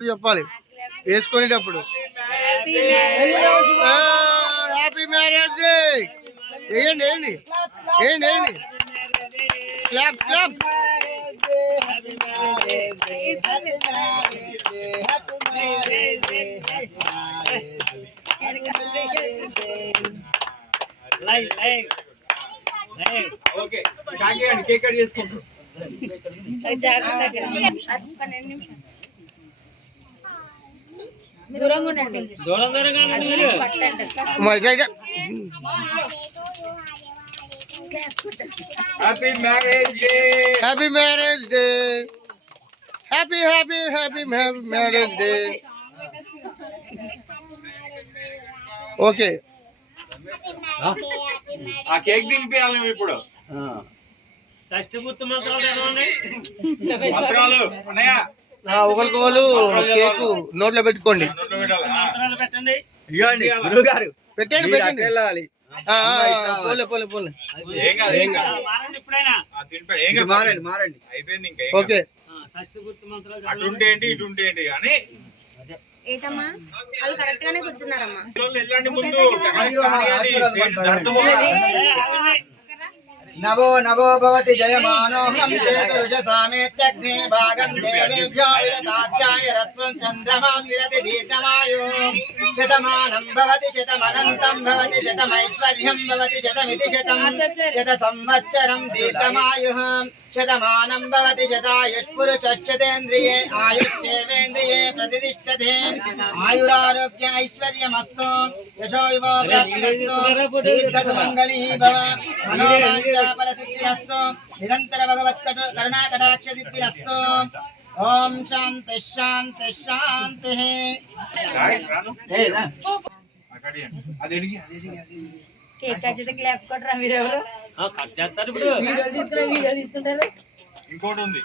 చెప్పాలి వేసుకునేటప్పుడు happy marriage day వేయండి వేయండి వేయండి వేయండి clap clap okay cake cut చేసుకుంటారు దూరంగా ఉండండి happy marriage day happy marriage day happy happy happy marriage day okay ఆ కేక్ తినిపించాలి నువ్వు ఇప్పుడు మంత్రాలు అన్నయ్య ఒకరికి వాళ్ళు కేకు నోట్లో పెట్టుకోండి ఇవ్వండి గురువు గారు పెట్టండి పెట్టండి వెళ్ళాలి పోలే పోలే పోలే మారండి మారండి అయిపోయింది ఇంకా ఓకే అటుంటే ఏంటి ఇటుంటే ఏంటి అని ఏటమ్మా వాళ్ళు కరెక్ట్ గానే కూర్చున్నారమ్మా వెళ్ళండి ముందు नवो नवो भवति जयमानो सामेत्यग्ने भागं देवेभ्यो विदधात्याय रत्वं चन्द्रमा तिरति दीर्घमायो शतमानं भवति शतमनन्तं भवति शतमैश्वर्यं भवति शतमिति शतं शतसंवत्सरं दीर्घमायुः शतमानं भवति शतायुष्पुरुषश्चतेन्द्रिये आयुष्येवेन्द्रिये प्रतिष्ठते आयुरारोग्य ऐश्वर्यमस्तु यशो युवो प्राप्तिरस्तु दीर्घसुमङ्गली भव मनोवाञ्छाफलसिद्धिरस्तु निरन्तर भगवत्करुणाकटाक्षसिद्धिरस्तु ओम शांति शांति शांति కేక్ కట్ చేస్తే క్లాప్స్ కొట్టరా మీరు ఎవరు ఇంకోటి ఉంది